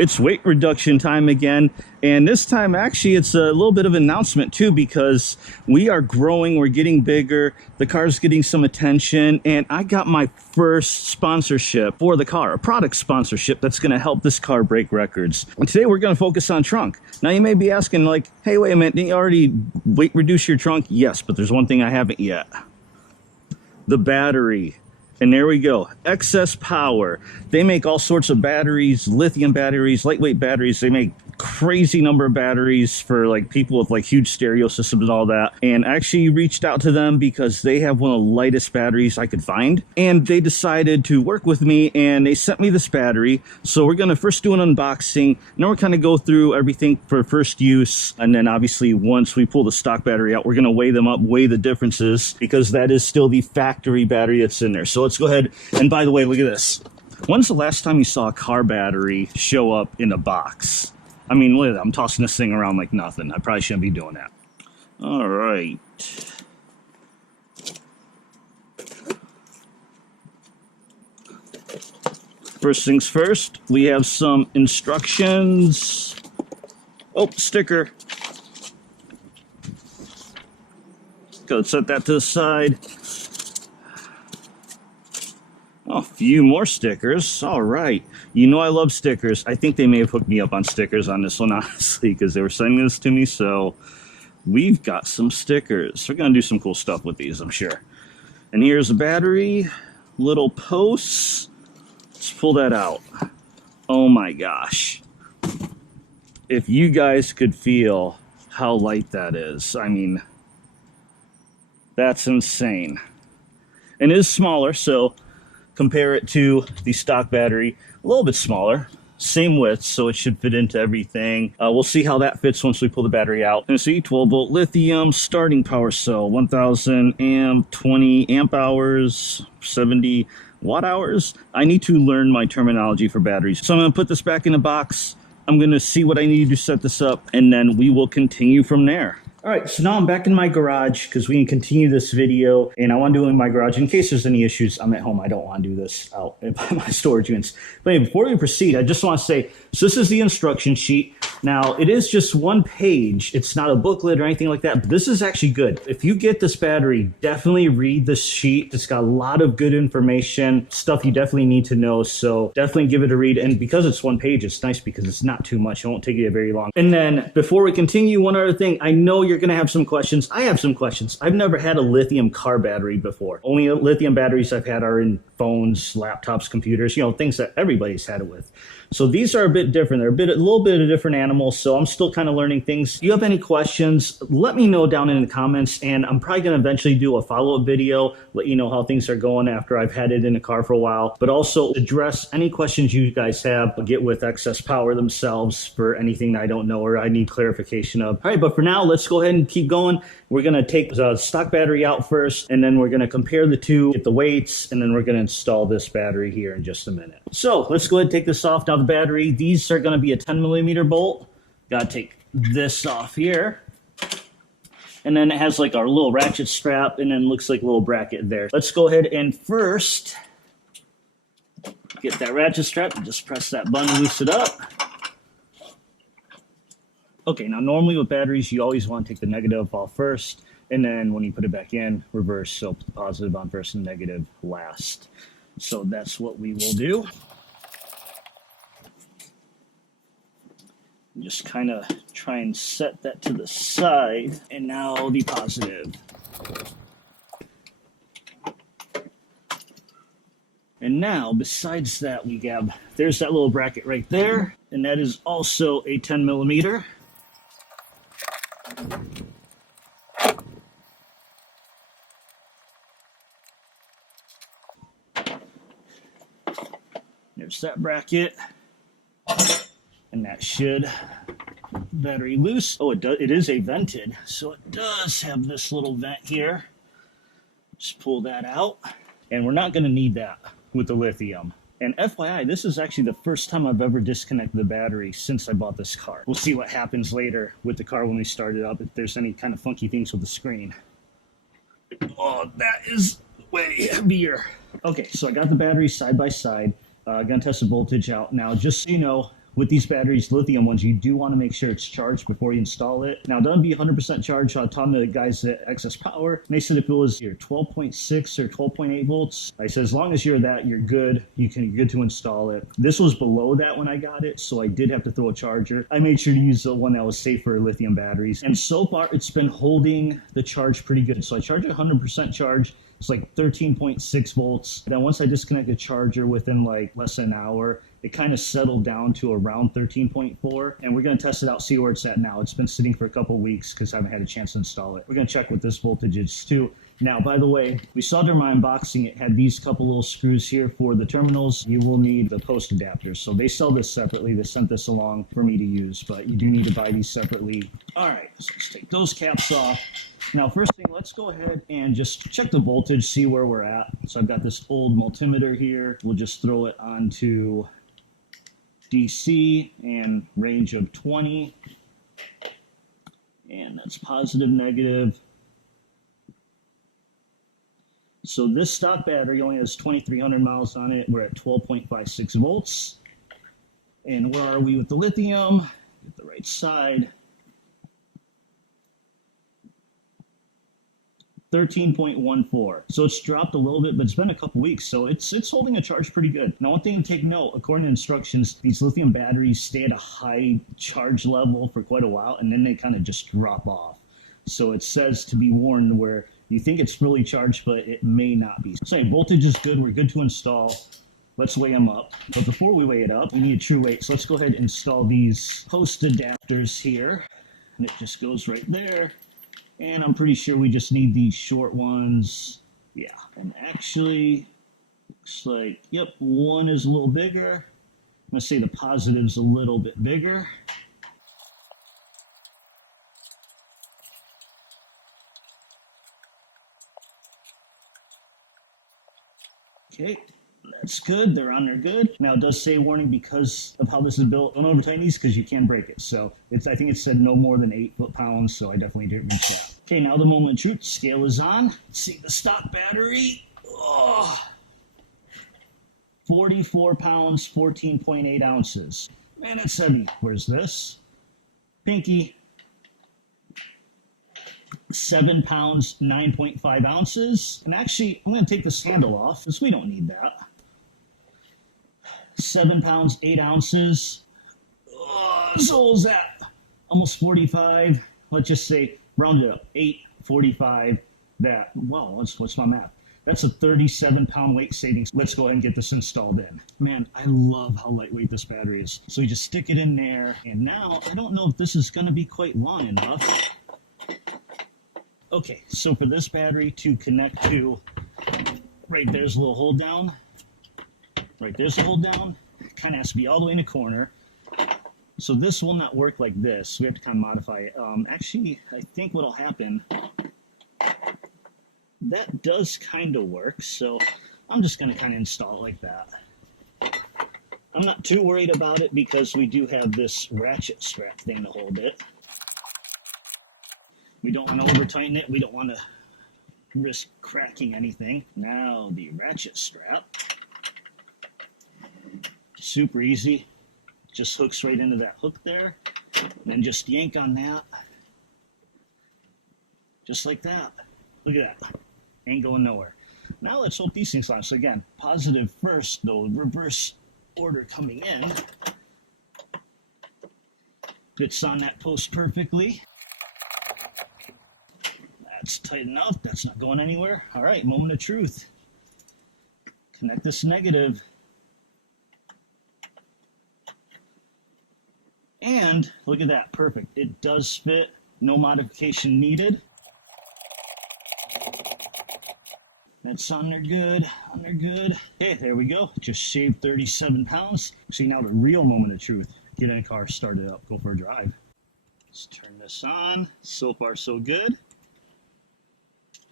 It's weight reduction time again, and this time actually it's a little bit of an announcement too, because we are growing, we're getting bigger, the car's getting some attention, and I got my first sponsorship for the car, a product sponsorship that's going to help this car break records. And today we're going to focus on trunk. Now you may be asking like, hey, wait a minute, didn't you already weight reduce your trunk? Yes, but there's one thing I haven't yet: the battery. And there we go, excess power. They make all sorts of batteries, lithium batteries, lightweight batteries. They make crazy number of batteries for like people with like huge stereo systems and all that. And I actually reached out to them because they have one of the lightest batteries I could find. And they decided to work with me and they sent me this battery. So we're gonna first do an unboxing. Now we're kind of go through everything for first use. And then obviously once we pull the stock battery out, we're gonna weigh them up, weigh the differences, because that is still the factory battery that's in there. So let's go ahead. And by the way, look at this. When's the last time you saw a car battery show up in a box? I mean, look at that. I'm tossing this thing around like nothing. I probably shouldn't be doing that. All right. First things first, we have some instructions. Oh, sticker. Go set that to the side. Oh, a few more stickers. All right. You know I love stickers. I think they may have hooked me up on stickers on this one, honestly, because they were sending this to me. So we've got some stickers. We're going to do some cool stuff with these, I'm sure. And here's a battery, little posts. Let's pull that out. Oh my gosh. If you guys could feel how light that is, I mean, that's insane. And it is smaller, so compare it to the stock battery, a little bit smaller, same width, so it should fit into everything. We'll see how that fits once we pull the battery out. And see, 12-volt lithium starting power cell, 1000 amp, 20 amp hours, 70 watt hours. I need to learn my terminology for batteries. So I'm going to put this back in the box. I'm going to see what I need to set this up, and then we will continue from there. All right, so now I'm back in my garage because we can continue this video, and I want to do it in my garage in case there's any issues. I'm at home. I don't want to do this out in my storage units. But anyway, before we proceed, I just want to say, so this is the instruction sheet. Now, it is just one page. It's not a booklet or anything like that, but this is actually good. If you get this battery, definitely read this sheet. It's got a lot of good information, stuff you definitely need to know, so definitely give it a read. And because it's one page, it's nice because it's not too much. It won't take you very long. And then before we continue, one other thing. I know you're going to have some questions. I have some questions. I've never had a lithium car battery before. Only lithium batteries I've had are in phones, laptops, computers, you know, things that everybody's had it with. So these are a bit different. They're a little bit of different animals, so I'm still kind of learning things. If you have any questions, let me know down in the comments, and I'm probably going to eventually do a follow-up video, let you know how things are going after I've had it in the car for a while, but also address any questions you guys have, get with Excess Power themselves for anything that I don't know or I need clarification of. All right, but for now, let's go ahead and keep going. We're going to take the stock battery out first, and then we're going to compare the two, get the weights, and then we're going to install this battery here in just a minute. So let's go ahead and take this off. Now the battery, these are going to be a 10mm bolt. Got to take this off here. And then it has like our little ratchet strap, and then looks like a little bracket there. Let's go ahead and first get that ratchet strap and just press that button, loose it up. Okay, now normally with batteries, you always want to take the negative off first, and then when you put it back in, reverse, so put the positive on first and negative last. So that's what we will do. Just kind of try and set that to the side, and now the positive. And now, besides that, we have, there's that little bracket right there, and that is also a 10mm. There's that bracket, and that should battery loose. Oh, it is a vented, so it does have this little vent here. Just pull that out, and we're not going to need that with the lithium. And FYI, this is actually the first time I've ever disconnected the battery since I bought this car. We'll see what happens later with the car when we start it up, if there's any kind of funky things with the screen. Oh, that is way heavier. Okay, so I got the batteries side by side. Gonna test the voltage out. Now, just so you know, with these batteries, lithium ones, you do want to make sure it's charged before you install it. Now, don't be 100% charged. I talked to the guys at Excess Power, and they said if it was your 12.6 or 12.8 volts, I said as long as you're that, you're good. You're good to install it. This was below that when I got it, so I did have to throw a charger. I made sure to use the one that was safe for lithium batteries, and so far it's been holding the charge pretty good. So I charge it 100% charge. It's like 13.6 volts. Then once I disconnect the charger within like less than an hour, it kind of settled down to around 13.4. And we're going to test it out, see where it's at now. It's been sitting for a couple of weeks because I haven't had a chance to install it. We're going to check what this voltage is too. Now, by the way, we saw during my unboxing, it had these couple little screws here for the terminals. You will need the post adapters. So they sell this separately. They sent this along for me to use, but you do need to buy these separately. All right, so let's take those caps off. Now, first thing, let's go ahead and just check the voltage, see where we're at. So I've got this old multimeter here. We'll just throw it onto DC and range of 20. And that's positive, negative. So this stock battery only has 2,300 miles on it. We're at 12.56 volts. And where are we with the lithium? Get the right side. 13.14. So it's dropped a little bit, but it's been a couple weeks, so it's holding a charge pretty good. Now, one thing to take note, according to instructions, these lithium batteries stay at a high charge level for quite a while, and then they kind of just drop off. So it says to be warned where you think it's really charged, but it may not be. So voltage is good. We're good to install. Let's weigh them up. But before we weigh it up, we need a true weight. So let's go ahead and install these post adapters here. And it just goes right there. And I'm pretty sure we just need these short ones. Yeah, and actually, looks like, yep, one is a little bigger. I'm gonna say the positive's a little bit bigger. Okay, that's good. They're on there good. Now, it does say warning because of how this is built. Don't over tighten these because you can break it. So I think it said no more than 8 foot-pounds, so I definitely didn't reach that. Okay, now the moment of truth. Scale is on. Let's see the stock battery. Oh, 44 pounds, 14.8 ounces. Man, it's heavy. Where's this? Pinky. 7 pounds, 9.5 ounces. And actually, I'm going to take this handle off because we don't need that. 7 pounds, 8 ounces. Oh, so what was that? Almost 45. Let's just say, round it up. 845. That. Wow, what's my math? That's a 37-pound weight savings. Let's go ahead and get this installed in. Man, I love how lightweight this battery is. So you just stick it in there. And now, I don't know if this is going to be quite long enough. Okay, so for this battery to connect to, right there's a little hold down. Right there's a hold down. Kind of has to be all the way in the corner. So this will not work like this. We have to kind of modify it. Actually, I think what'll happen, that does kind of work. So I'm just going to kind of install it like that. I'm not too worried about it because we do have this ratchet strap thing to hold it. We don't want to over tighten it. We don't want to risk cracking anything. Now the ratchet strap. Super easy. Just hooks right into that hook there. And then just yank on that. Just like that. Look at that. Ain't going nowhere. Now let's hope these things line. So again, positive first, though, reverse order coming in. Fits on that post perfectly. That's tight enough. That's not going anywhere. All right, moment of truth. Connect this negative. And look at that, perfect. It does fit, no modification needed. That's on there good, on there good. Okay, there we go. Just shaved 37 pounds. See, now the real moment of truth. Get in a car, start it up, go for a drive. Let's turn this on. So far, so good.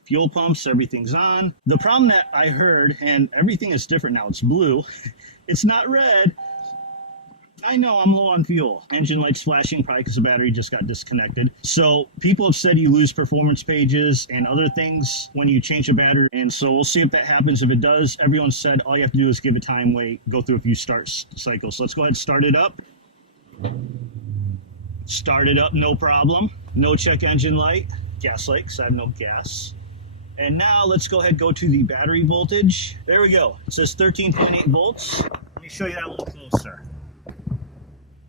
Fuel pumps, everything's on. The problem that I heard, and everything is different now, it's blue. It's not red. I know I'm low on fuel. Engine lights flashing, probably because the battery just got disconnected. So people have said you lose performance pages and other things when you change a battery. And so we'll see if that happens. If it does, everyone said all you have to do is give it time, wait, go through a few start cycles. So let's go ahead and start it up. Started up, no problem. No check engine light, gas light, because I have no gas. And now let's go ahead and go to the battery voltage. There we go. It says 13.8 volts. Let me show you that a little closer.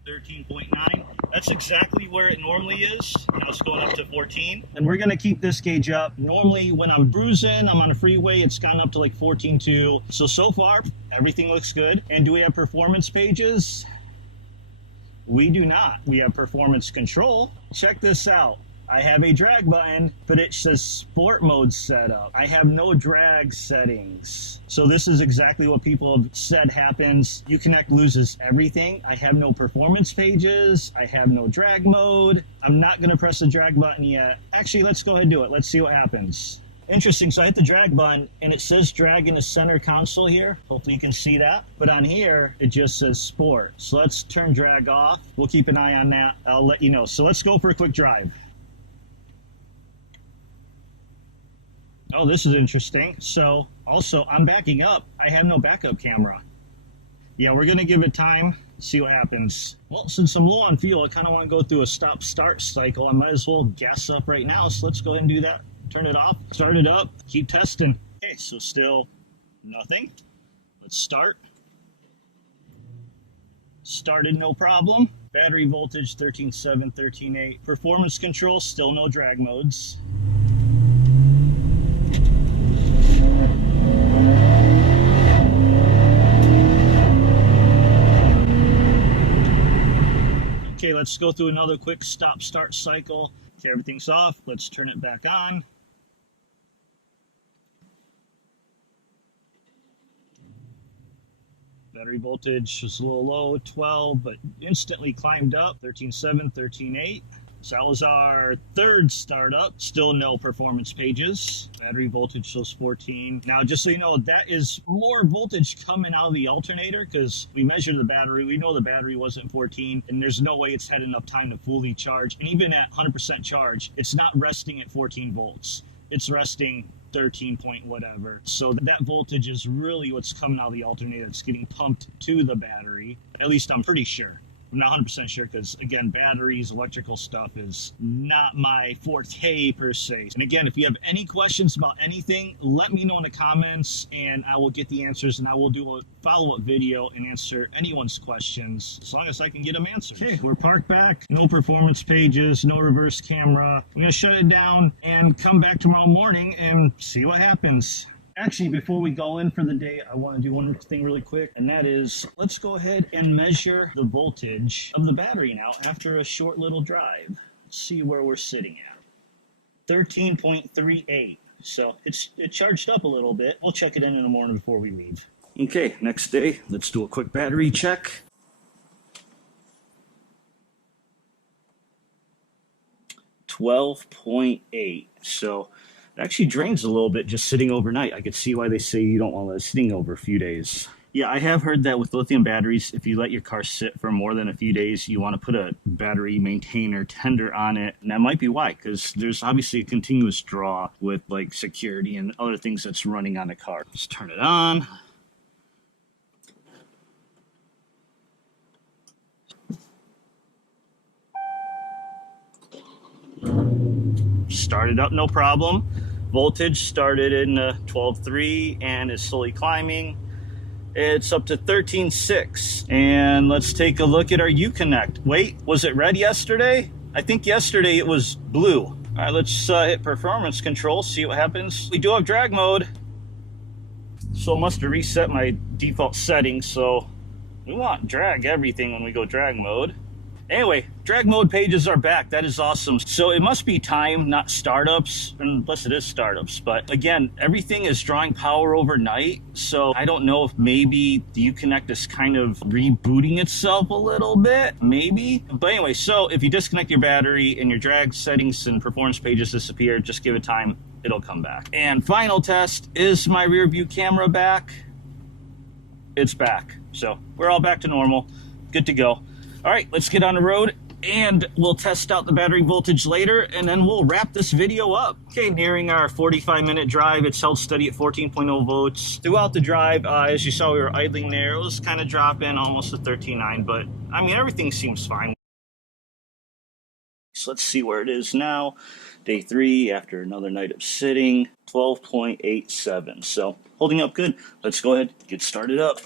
13.9. That's exactly where it normally is. Now it's going up to 14. And we're going to keep this gauge up. Normally when I'm bruising, I'm on a freeway, it's gone up to like 14.2. So far, everything looks good. And do we have performance pages? We do not. We have performance control. Check this out. I have a drag button, but it says sport mode setup. I have no drag settings. So this is exactly what people have said happens. Uconnect loses everything. I have no performance pages. I have no drag mode. I'm not gonna press the drag button yet. Actually, let's go ahead and do it. Let's see what happens. Interesting, so I hit the drag button and it says drag in the center console here. Hopefully you can see that. But on here, it just says sport. So let's turn drag off. We'll keep an eye on that. I'll let you know. So let's go for a quick drive. Oh, this is interesting. So also I'm backing up. I have no backup camera. Yeah, we're gonna give it time, see what happens. Well, since I'm low on fuel, I kind of want to go through a stop start cycle. I might as well gas up right now. So let's go ahead and do that. Turn it off, start it up, keep testing. Okay, so still nothing. Let's start. Started, no problem. Battery voltage 13.7, 13.8. Performance control, still no drag modes. Okay, let's go through another quick stop start cycle. Okay, everything's off. Let's turn it back on. Battery voltage was a little low, 12, but instantly climbed up, 13.7, 13.8. So that was our third startup. Still no performance pages. Battery voltage shows 14. Now, just so you know, that is more voltage coming out of the alternator because we measured the battery. We know the battery wasn't 14, and there's no way it's had enough time to fully charge. And even at 100% charge, it's not resting at 14 volts. It's resting 13 point whatever. So that voltage is really what's coming out of the alternator. It's getting pumped to the battery. At least I'm pretty sure. I'm not 100% sure because, again, batteries, electrical stuff is not my forte per se. And again, if you have any questions about anything, let me know in the comments and I will get the answers and I will do a follow-up video and answer anyone's questions as long as I can get them answered. Okay, we're parked back. No performance pages, no reverse camera. I'm going to shut it down and come back tomorrow morning and see what happens. Actually, before we go in for the day, I want to do one thing really quick, and that is, let's go ahead and measure the voltage of the battery now after a short little drive. Let's see where we're sitting at. 13.38. So it charged up a little bit. I'll check it in the morning before we leave. Okay, next day, let's do a quick battery check. 12.8. So it actually drains a little bit just sitting overnight. I could see why they say you don't want to let it sitting over a few days. Yeah, I have heard that with lithium batteries, if you let your car sit for more than a few days, you want to put a battery maintainer tender on it. And that might be why, because there's obviously a continuous draw with like security and other things that's running on the car. Let's turn it on. Started up, no problem. Voltage started in 12.3 and is slowly climbing. It's up to 13.6. And let's take a look at our Uconnect. Wait, was it red yesterday? I think yesterday it was blue. All right, let's hit performance control, see what happens. We do have drag mode. So I must have reset my default settings. So we want drag everything when we go drag mode. Anyway, drag mode pages are back. That is awesome. So it must be time, not startups, unless it is startups. But again, everything is drawing power overnight. So I don't know if maybe the Uconnect is kind of rebooting itself a little bit, maybe. But anyway, so if you disconnect your battery and your drag settings and performance pages disappear, just give it time, it'll come back. And final test, is my rear view camera back? It's back. So we're all back to normal, good to go. All right, let's get on the road and we'll test out the battery voltage later, and then we'll wrap this video up. Okay, nearing our 45-minute drive. It's held steady at 14.0 volts throughout the drive. As you saw, we were idling there. It was kind of dropping almost to 13.9, but I mean, everything seems fine. So let's see where it is now. Day 3 after another night of sitting, 12.87. So holding up good. Let's go ahead and get started up.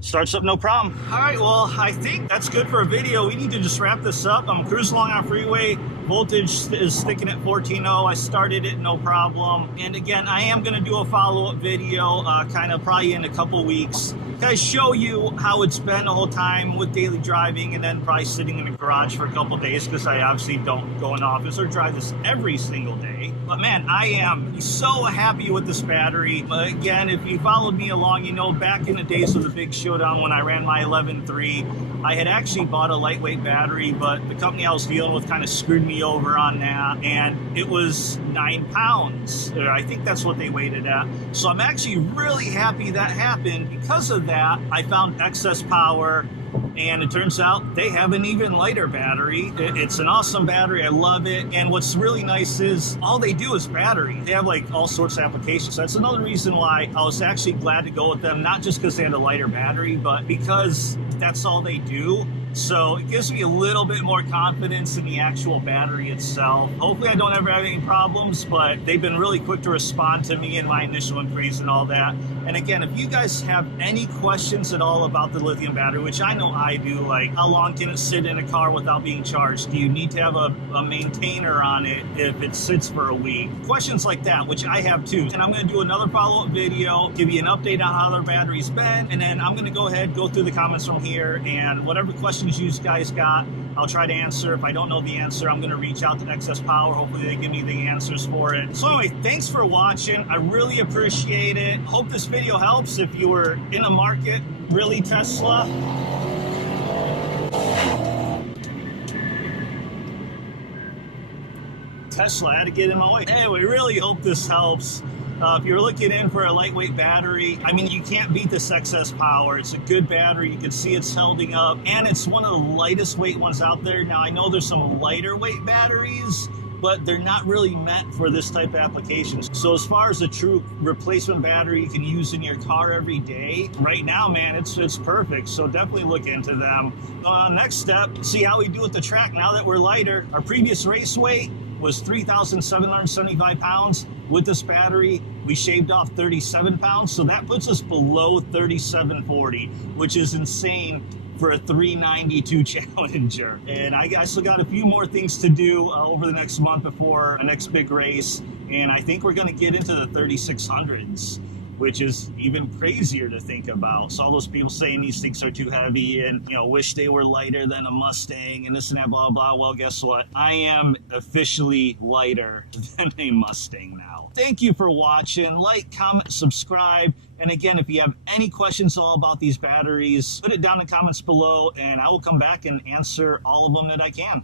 Starts up no problem. All right, well, I think that's good for a video. We need to just wrap this up. I'm cruising along on freeway. Voltage is sticking at 14.0. I started it, no problem. And again, I am gonna do a follow-up video, kind of probably in a couple weeks. I show you how it's been the whole time with daily driving, and then probably sitting in the garage for a couple days, because I obviously don't go in the office or drive this every single day. But man, I am so happy with this battery. But again, if you followed me along, you know, back in the days of the big showdown when I ran my 11.3, I had actually bought a lightweight battery, but the company I was dealing with kind of screwed me over on that, and it was 9 pounds. I think that's what they weighed it at. So I'm actually really happy that happened. Because of that, I found Excess Power, and it turns out they have an even lighter battery. It's an awesome battery. I love it. And what's really nice is all they do is battery. They have like all sorts of applications. That's another reason why I was actually glad to go with them, not just because they had a lighter battery, but because that's all they do. So it gives me a little bit more confidence in the actual battery itself. Hopefully I don't ever have any problems, but they've been really quick to respond to me in my initial inquiries and all that. And again, if you guys have any questions at all about the lithium battery, which I know I do, like how long can it sit in a car without being charged? Do you need to have a maintainer on it if it sits for a week? Questions like that, which I have too. And I'm gonna do another follow-up video, give you an update on how their battery's been, and then I'm gonna go ahead, go through the comments from here, and whatever questions you guys got, I'll try to answer. If I don't know the answer, I'm going to reach out to Excess Power. Hopefully they give me the answers for it. So anyway, thanks for watching. I really appreciate it. Hope this video helps if you were in a market. Really, Tesla? Tesla, I had to get in my way. Anyway, really hope this helps. If you're looking in for a lightweight battery, I mean, you can't beat this Excess Power. It's a good battery. You can see it's holding up, and it's one of the lightest weight ones out there. Now, I know there's some lighter weight batteries, but they're not really meant for this type of applications. So as far as a true replacement battery you can use in your car every day, right now, man, it's perfect. So definitely look into them. Next step, see how we do with the track now that we're lighter. Our previous race weight was 3,775 pounds. With this battery, we shaved off 37 pounds, so that puts us below 3,740, which is insane for a 392 Challenger. And I still got a few more things to do over the next month before our next big race, and I think we're gonna get into the 3,600s, which is even crazier to think about. So all those people saying these things are too heavy and, you know, wish they were lighter than a Mustang and this and that, blah, blah. Well, guess what? I am officially lighter than a Mustang now. Thank you for watching. Like, comment, subscribe. And again, if you have any questions at all about these batteries, put it down in the comments below and I will come back and answer all of them that I can.